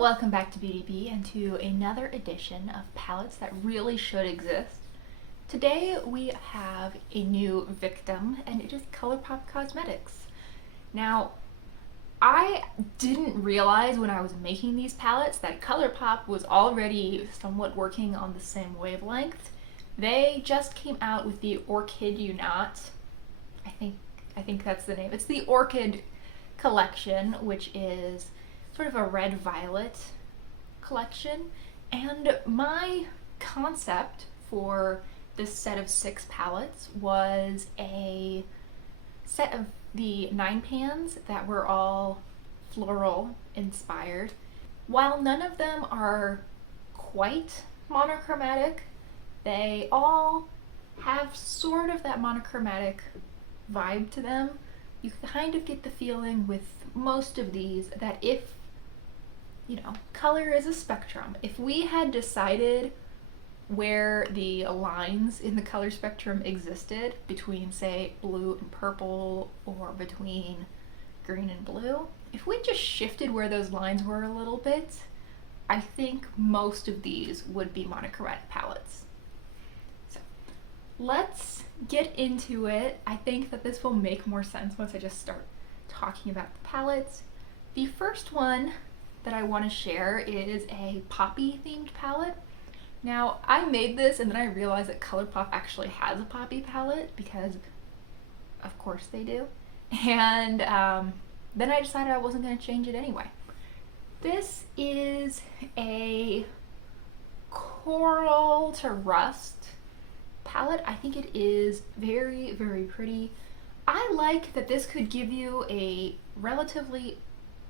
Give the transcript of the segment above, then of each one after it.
welcome back to Beauty Bee and to another edition of palettes that really should exist. Today we have a new victim and it is Colourpop Cosmetics. Now, I didn't realize when I was making these palettes that Colourpop was already somewhat working on the same wavelength. They just came out with the Orchid You Not. I think that's the name. It's the Orchid collection, which is sort of a red-violet collection, and my concept for this set of 6 palettes was a set of the 9 pans that were all floral inspired. While none of them are quite monochromatic, they all have sort of that monochromatic vibe to them. You kind of get the feeling with most of these that if color is a spectrum. If we had decided where the lines in the color spectrum existed between, say, blue and purple or between green and blue, if we just shifted where those lines were a little bit, I think most of these would be monochromatic palettes. So let's get into it. I think that this will make more sense once I just start talking about the palettes. The first one that I want to share is a poppy themed palette. Now, I made this and then I realized that Colourpop actually has a poppy palette because of course they do. And then I decided I wasn't going to change it anyway. This is a coral to rust palette. I think it is very, very pretty. I like that this could give you a relatively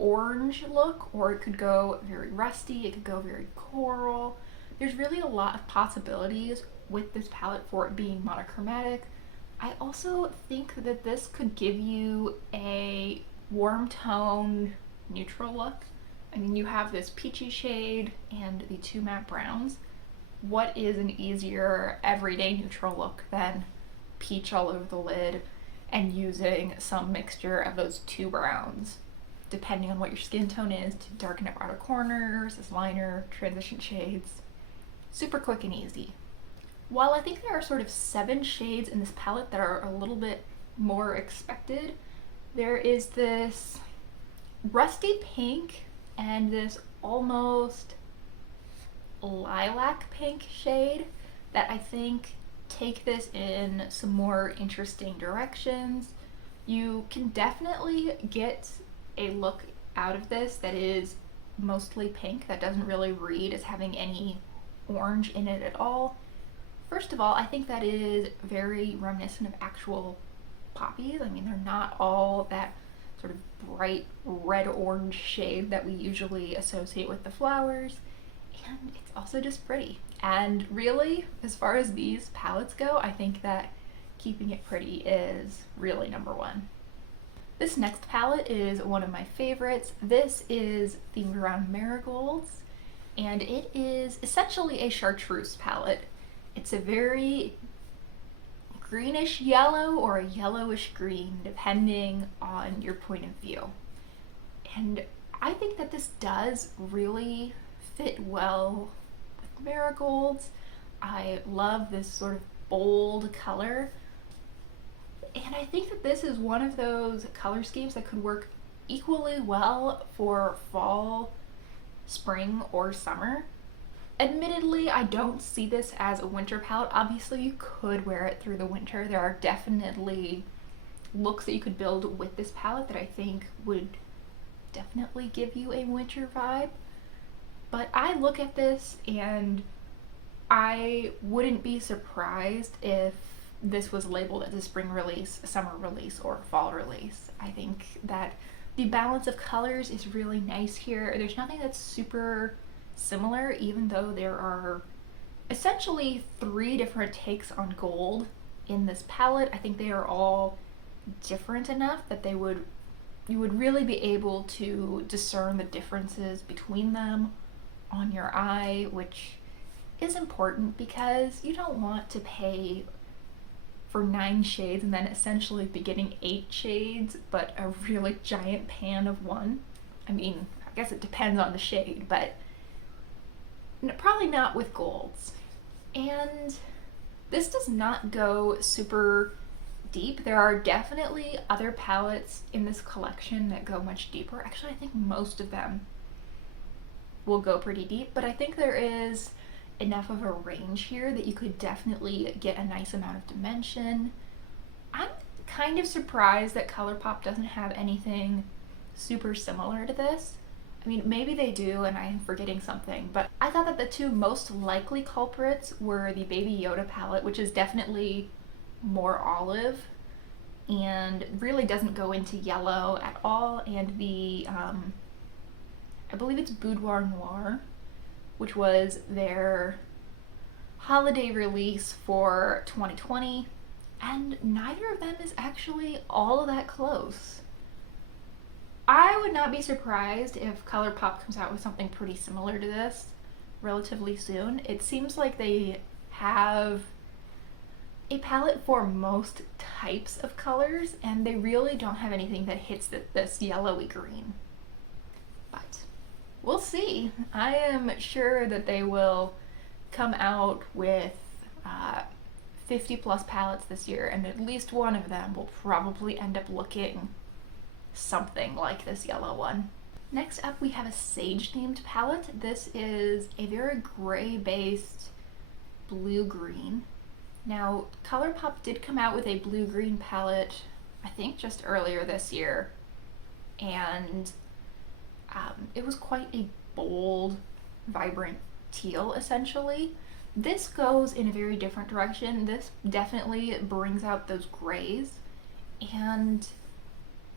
orange look, or it could go very rusty, it could go very coral. There's really a lot of possibilities with this palette for it being monochromatic. I also think that this could give you a warm tone neutral look. I mean, you have this peachy shade and the 2 matte browns. What is an easier everyday neutral look than peach all over the lid and using some mixture of those 2 browns, depending on what your skin tone is, to darken up outer corners, as liner, transition shades. Super quick and easy. While I think there are sort of 7 shades in this palette that are a little bit more expected, there is this rusty pink and this almost lilac pink shade that I think take this in some more interesting directions. You can definitely get a look out of this that is mostly pink, that doesn't really read as having any orange in it at all. First of all, I think that is very reminiscent of actual poppies. I mean, they're not all that sort of bright red-orange shade that we usually associate with the flowers, and it's also just pretty. And really, as far as these palettes go, I think that keeping it pretty is really number one. This next palette is one of my favorites. This is themed around marigolds, and it is essentially a chartreuse palette. It's a very greenish yellow or a yellowish green, depending on your point of view. And I think that this does really fit well with marigolds. I love this sort of bold color. And I think that this is one of those color schemes that could work equally well for fall, spring, or summer. Admittedly, I don't see this as a winter palette. Obviously, you could wear it through the winter. There are definitely looks that you could build with this palette that I think would definitely give you a winter vibe. But I look at this and I wouldn't be surprised if this was labeled as a spring release, a summer release, or fall release. I think that the balance of colors is really nice here. There's nothing that's super similar, even though there are essentially 3 different takes on gold in this palette. I think they are all different enough that you would really be able to discern the differences between them on your eye, which is important because you don't want to pay for 9 shades and then essentially be getting 8 shades, but a really giant pan of one. I mean, guess it depends on the shade, but probably not with golds. And this does not go super deep. There are definitely other palettes in this collection that go much deeper. Actually, I think most of them will go pretty deep, but I think there is enough of a range here that you could definitely get a nice amount of dimension. I'm kind of surprised that Colourpop doesn't have anything super similar to this. I mean, maybe they do and I'm forgetting something, but I thought that the two most likely culprits were the Baby Yoda palette, which is definitely more olive and really doesn't go into yellow at all, and the, I believe it's Boudoir Noir, which was their holiday release for 2020, and neither of them is actually all that close. I would not be surprised if Colourpop comes out with something pretty similar to this relatively soon. It seems like they have a palette for most types of colors, and they really don't have anything that hits this yellowy green. But we'll see. I am sure that they will come out with 50 plus palettes this year, and at least one of them will probably end up looking something like this yellow one. Next up, we have a sage themed palette. This is a very gray based blue-green. Now, Colourpop did come out with a blue-green palette, I think just earlier this year, and it was quite a bold, vibrant teal, essentially. This goes in a very different direction. This definitely brings out those grays, and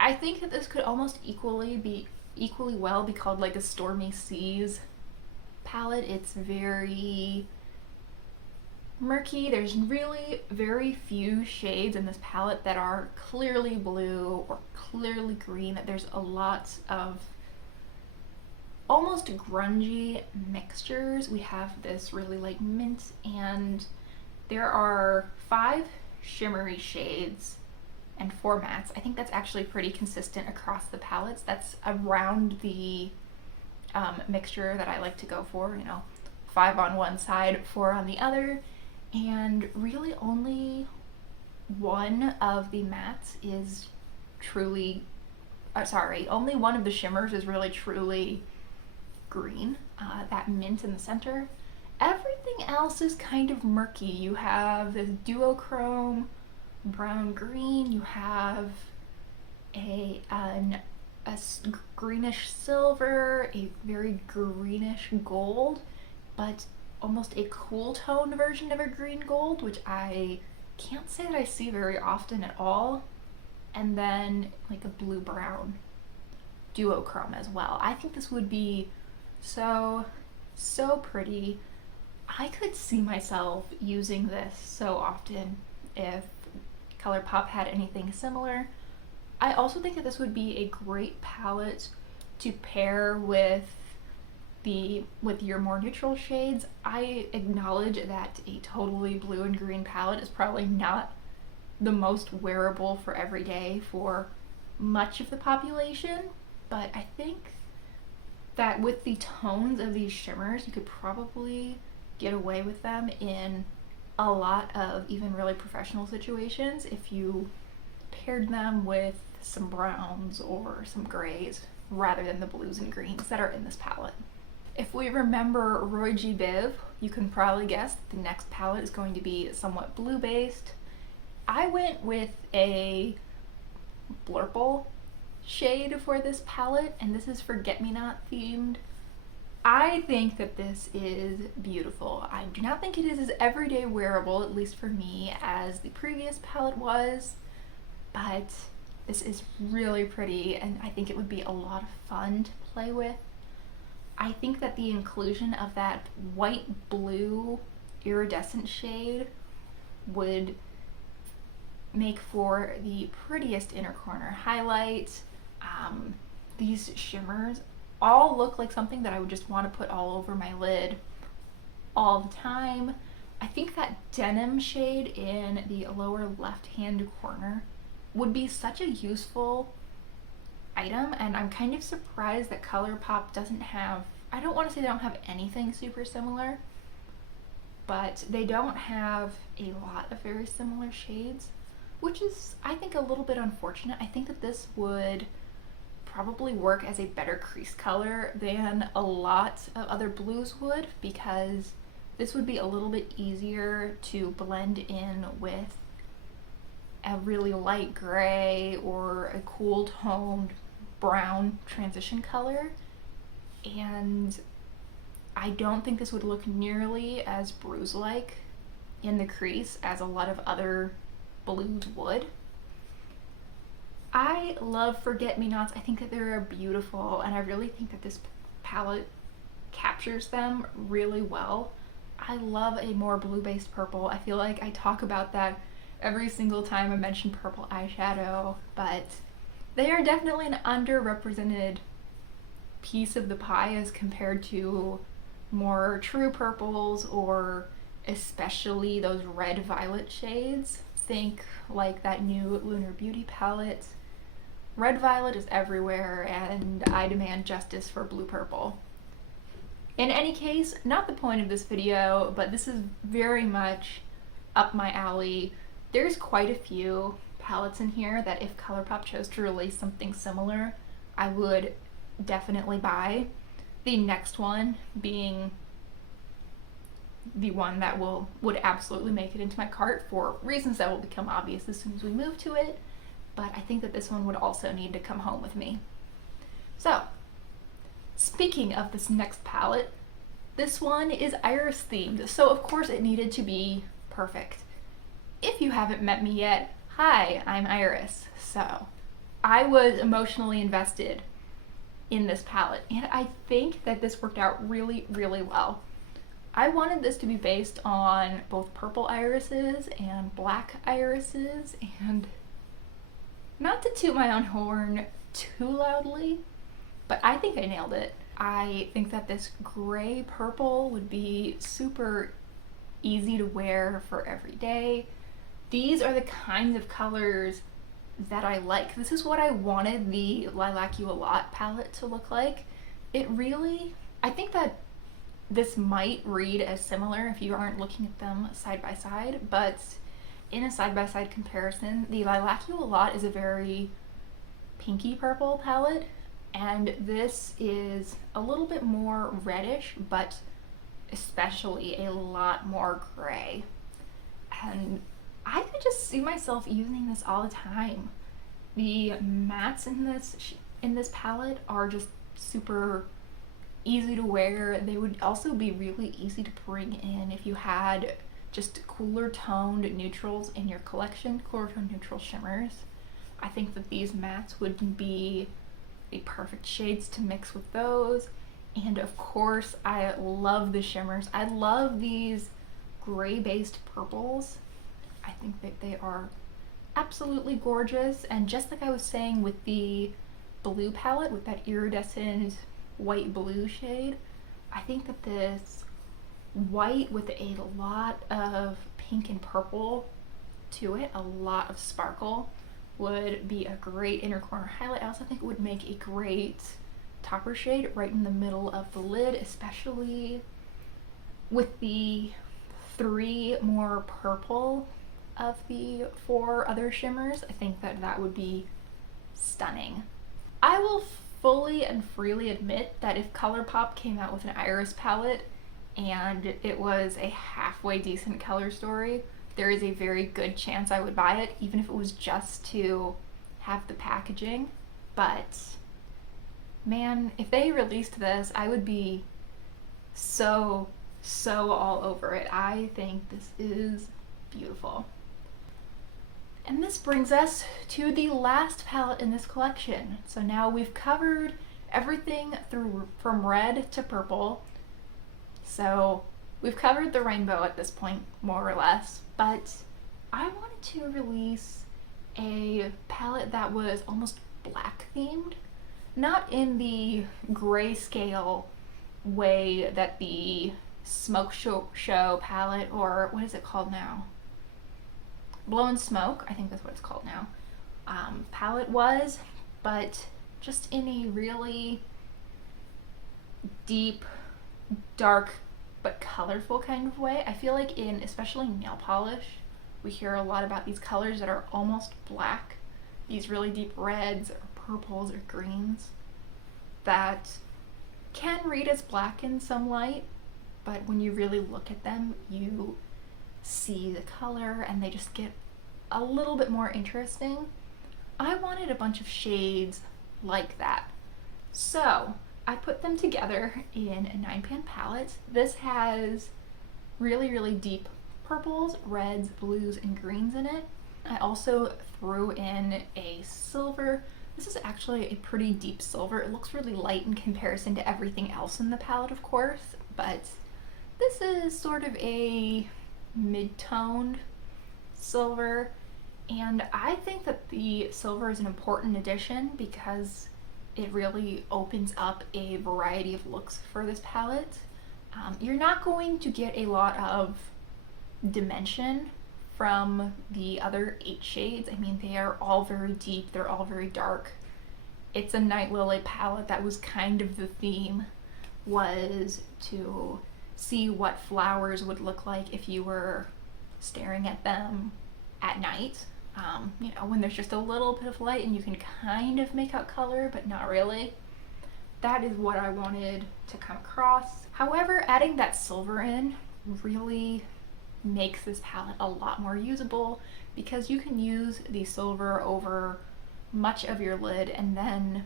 I think that this could almost equally well be called like a Stormy Seas palette. It's very murky. There's really very few shades in this palette that are clearly blue or clearly green. There's a lot of almost grungy mixtures. We have this really like mint, and there are 5 shimmery shades and 4 mattes. I think that's actually pretty consistent across the palettes. That's around the mixture that I like to go for, 5 on one side, 4 on the other. And really only one of the mattes is truly, only one of the shimmers is really truly green, that mint in the center. Everything else is kind of murky. You have this duochrome brown green, you have a greenish silver, a very greenish gold, but almost a cool tone version of a green gold, which I can't say that I see very often at all, and then like a blue brown duochrome as well. I think this would be so pretty. I could see myself using this so often if Colourpop had anything similar. I also think that this would be a great palette to pair with your more neutral shades. I acknowledge that a totally blue and green palette is probably not the most wearable for every day for much of the population, but I think that with the tones of these shimmers, you could probably get away with them in a lot of even really professional situations if you paired them with some browns or some grays rather than the blues and greens that are in this palette. If we remember Roy G. Biv, you can probably guess that the next palette is going to be somewhat blue based. I went with a Blurple shade for this palette, and this is Forget-Me-Not themed. I think that this is beautiful. I do not think it is as everyday wearable, at least for me, as the previous palette was, but this is really pretty, and I think it would be a lot of fun to play with. I think that the inclusion of that white-blue iridescent shade would make for the prettiest inner corner highlight. These shimmers all look like something that I would just want to put all over my lid all the time. I think that denim shade in the lower left-hand corner would be such a useful item, and I'm kind of surprised that Colourpop doesn't have, I don't want to say they don't have anything super similar, but they don't have a lot of very similar shades, which is, I think, a little bit unfortunate. I think that this would probably work as a better crease color than a lot of other blues would, because this would be a little bit easier to blend in with a really light gray or a cool toned brown transition color, and I don't think this would look nearly as bruise-like in the crease as a lot of other blues would. I love Forget-Me-Nots. I think that they're beautiful, and I really think that this palette captures them really well. I love a more blue-based purple. I feel like I talk about that every single time I mention purple eyeshadow, but they are definitely an underrepresented piece of the pie as compared to more true purples, or especially those red violet shades. Think like that new Lunar Beauty palette. Red violet is everywhere, and I demand justice for blue purple. In any case, not the point of this video, but this is very much up my alley. There's quite a few palettes in here that if Colourpop chose to release something similar, I would definitely buy. The next one being the one that would absolutely make it into my cart for reasons that will become obvious as soon as we move to it, but I think that this one would also need to come home with me. So, speaking of this next palette, this one is iris themed, so of course it needed to be perfect. If you haven't met me yet, hi, I'm Iris. So, I was emotionally invested in this palette, and I think that this worked out really, really well. I wanted this to be based on both purple irises and black irises, and not to toot my own horn too loudly, but I think I nailed it. I think that this gray purple would be super easy to wear for every day. These are the kinds of colors that I like. This is what I wanted the Lilac You a Lot palette to look like. It really, I think that this might read as similar if you aren't looking at them side by side, but in a side-by-side comparison, the Lilac You a Lot is a very pinky purple palette, and this is a little bit more reddish, but especially a lot more gray. And I could just see myself using this all the time. The mattes in this palette are just super easy to wear. They would also be really easy to bring in if you had just cooler toned neutrals in your collection, cooler toned neutral shimmers. I think that these mattes would be the perfect shades to mix with those. And of course, I love the shimmers. I love these gray-based purples. I think that they are absolutely gorgeous. And just like I was saying with the blue palette, with that iridescent white blue shade, I think that this white with a lot of pink and purple to it, a lot of sparkle, would be a great inner corner highlight. I also think it would make a great topper shade right in the middle of the lid, especially with the 3 more purple of the 4 other shimmers. I think that that would be stunning. I will fully and freely admit that if Colourpop came out with an iris palette and it was a halfway decent color story, there is a very good chance I would buy it, even if it was just to have the packaging. But man, if they released this, I would be so all over it. I think this is beautiful. And this brings us to the last palette in this collection. So now we've covered everything from red to purple. So we've covered the rainbow at this point, more or less, but I wanted to release a palette that was almost black themed. Not in the grayscale way that the Smoke Show palette, or what is it called now? Blow and Smoke, I think that's what it's called now, palette was, but just in a really deep, dark, but colorful kind of way. I feel like in especially nail polish, we hear a lot about these colors that are almost black, these really deep reds or purples or greens that can read as black in some light, but when you really look at them, you see the color and they just get a little bit more interesting. I wanted a bunch of shades like that. So I put them together in a 9-pan palette. This has really, really deep purples, reds, blues, and greens in it. I also threw in a silver. This is actually a pretty deep silver. It looks really light in comparison to everything else in the palette, of course, but this is sort of a mid-toned silver, and I think that the silver is an important addition because it really opens up a variety of looks for this palette. You're not going to get a lot of dimension from the other 8 shades. I mean, they are all very deep, they're all very dark. It's a Night Lily palette. That was kind of the theme, was to see what flowers would look like if you were staring at them at night. You know, when there's just a little bit of light and you can kind of make out color, but not really. That is what I wanted to come across. However, adding that silver in really makes this palette a lot more usable because you can use the silver over much of your lid and then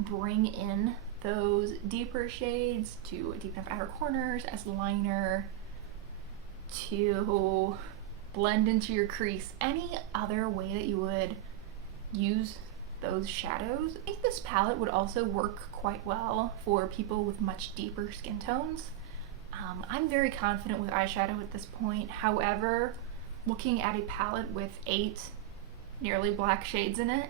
bring in those deeper shades to deepen up outer corners as liner, to blend into your crease, any other way that you would use those shadows. I think this palette would also work quite well for people with much deeper skin tones. I'm very confident with eyeshadow at this point. However, looking at a palette with 8 nearly black shades in it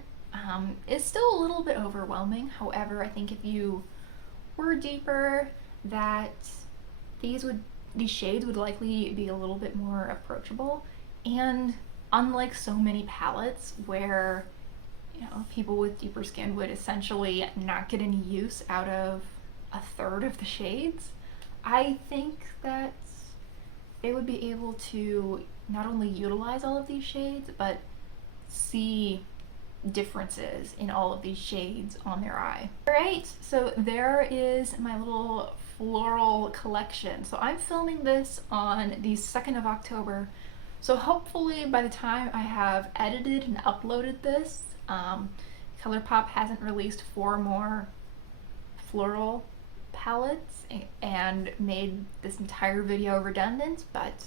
is still a little bit overwhelming. However, I think if you were deeper, that these shades would likely be a little bit more approachable. And unlike so many palettes where, you know, people with deeper skin would essentially not get any use out of a third of the shades, I think that they would be able to not only utilize all of these shades, but see differences in all of these shades on their eye. Alright, so there is my little floral collection. So I'm filming this on the 2nd of October. So hopefully by the time I have edited and uploaded this, Colourpop hasn't released 4 more floral palettes and made this entire video redundant, but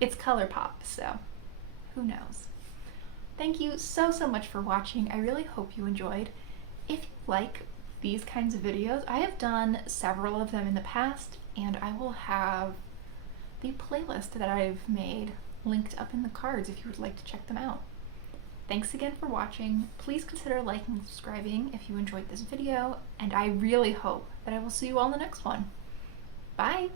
it's Colourpop, so who knows. Thank you so much for watching. I really hope you enjoyed. If you like these kinds of videos, I have done several of them in the past, and I will have the playlist that I've made linked up in the cards if you would like to check them out. Thanks again for watching. Please consider liking and subscribing if you enjoyed this video, and I really hope that I will see you all in the next one. Bye!